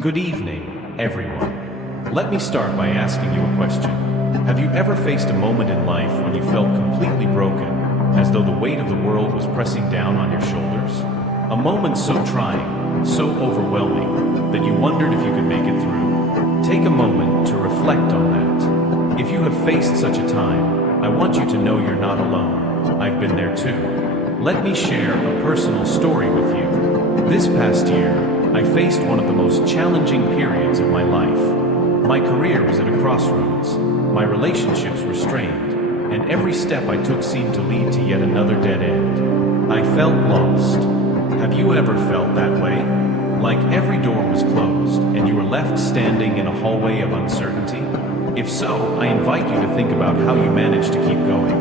Good evening, everyone. Let me start by asking you a question. Have you ever faced a moment in life when you felt completely broken, as though the weight of the world was pressing down on your shoulders? A moment so trying, so overwhelming, that you wondered if you could make it through? Take a moment to reflect on that. If you have faced such a time, I want you to know you're not alone. I've been there too. Let me share a personal story with you. This past year, I faced one of the most challenging periods of my life. My career was at a crossroads, my relationships were strained, and every step I took seemed to lead to yet another dead end. I felt lost. Have you ever felt that way? Like every door was closed, and you were left standing in a hallway of uncertainty? If so, I invite you to think about how you managed to keep going,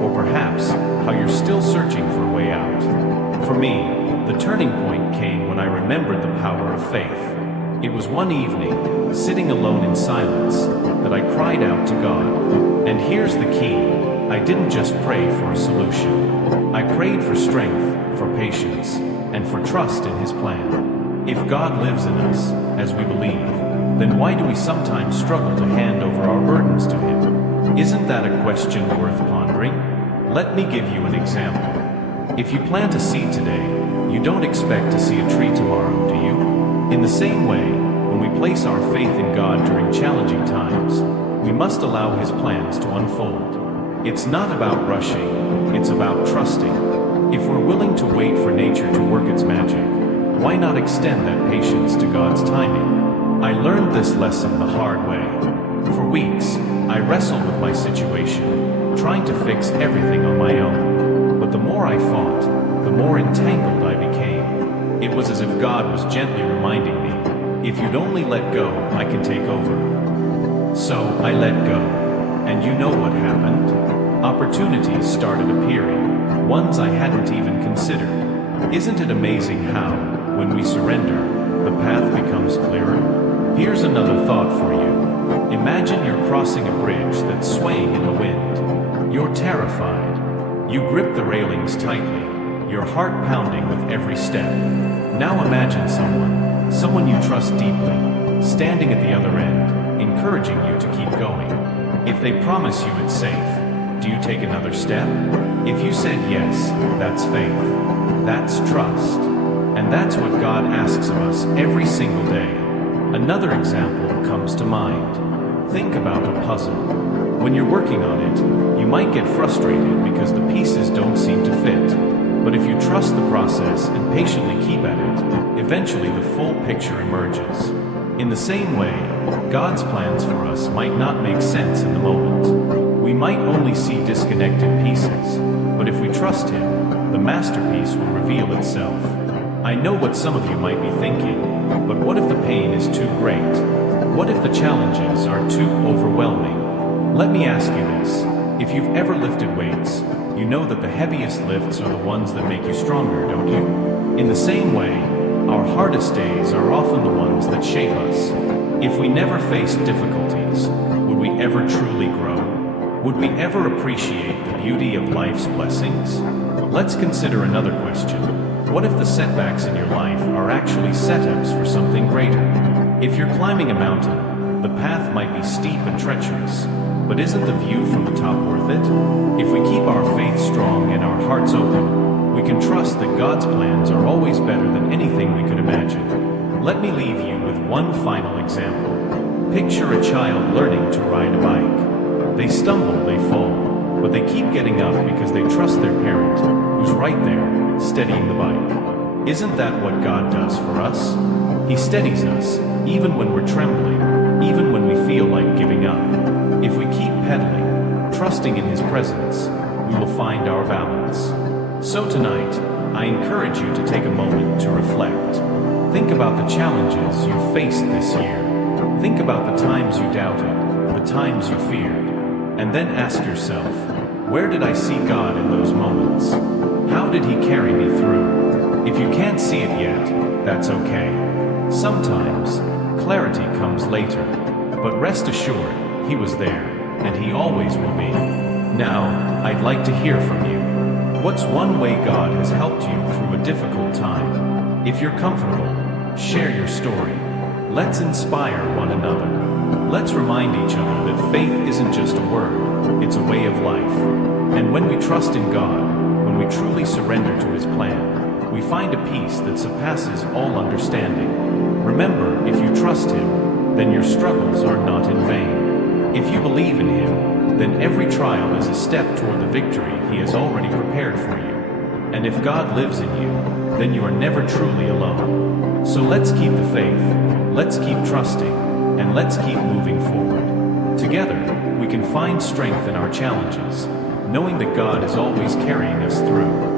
or perhaps how you're still searching for a way out. For me, the turning point came when I remembered the power of faith. It was one evening, sitting alone in silence, that I cried out to God. And here's the key: I didn't just pray for a solution. I prayed for strength, for patience, and for trust in His plan. If God lives in us, as we believe, then why do we sometimes struggle to hand over our burdens to Him? Isn't that a question worth pondering? Let me give you an example. If you plant a seed today, you don't expect to see a tree tomorrow, do you? In the same way, when we place our faith in God during challenging times, we must allow His plans to unfold. It's not about rushing, it's about trusting. If we're willing to wait for nature to work its magic, why not extend that patience to God's timing? I learned this lesson the hard way. For weeks, I wrestled with my situation, trying to fix everything on my own. But the more I fought, the more entangled I became. It was as if God was gently reminding me, if you'd only let go, I can take over. So I let go. And you know what happened? Opportunities started appearing, ones I hadn't even considered. Isn't it amazing how, when we surrender, the path becomes clearer? Here's another thought for you. Imagine you're crossing a bridge that's swaying in the wind. You're terrified. You grip the railings tightly, your heart pounding with every step. Now imagine someone you trust deeply, standing at the other end, encouraging you to keep going. If they promise you it's safe, do you take another step? If you said yes, that's faith. That's trust. And that's what God asks of us every single day. Another example comes to mind. Think about a puzzle. When you're working on it, you might get frustrated because the pieces don't seem to fit. But if you trust the process and patiently keep at it, eventually the full picture emerges. In the same way, God's plans for us might not make sense in the moment. We might only see disconnected pieces, but if we trust Him, the masterpiece will reveal itself. I know what some of you might be thinking, but what if the pain is too great? What if the challenges are too overwhelming? Let me ask you this. If you've ever lifted weights, you know that the heaviest lifts are the ones that make you stronger, don't you? In the same way, our hardest days are often the ones that shape us. If we never faced difficulties, would we ever truly grow? Would we ever appreciate the beauty of life's blessings? Let's consider another question. What if the setbacks in your life are actually setups for something greater? If you're climbing a mountain, the path might be steep and treacherous, but isn't the view from the top worth it? If we keep our faith strong and our hearts open, we can trust that God's plans are always better than anything we could imagine. Let me leave you with one final example. Picture a child learning to ride a bike. They stumble, they fall, but they keep getting up because they trust their parent, who's right there, steadying the bike. Isn't that what God does for us? He steadies us, even when we're trembling, even when we feel like giving up. If we keep pedaling, trusting in His presence, we will find our balance. So tonight, I encourage you to take a moment to reflect. Think about the challenges you've faced this year. Think about the times you doubted, the times you feared, and then ask yourself, where did I see God in those moments? How did He carry me through? If you can't see it yet, that's okay. Sometimes, clarity comes later, but rest assured, He was there, and He always will be. Now, I'd like to hear from you. What's one way God has helped you through a difficult time? If you're comfortable, share your story. Let's inspire one another. Let's remind each other that faith isn't just a word, it's a way of life. And when we trust in God, when we truly surrender to His plan, we find a peace that surpasses all understanding. Remember, if you trust Him, then your struggles are not in vain. If you believe in Him, then every trial is a step toward the victory He has already prepared for you. And if God lives in you, then you are never truly alone. So let's keep the faith, let's keep trusting, and let's keep moving forward. Together, we can find strength in our challenges, knowing that God is always carrying us through.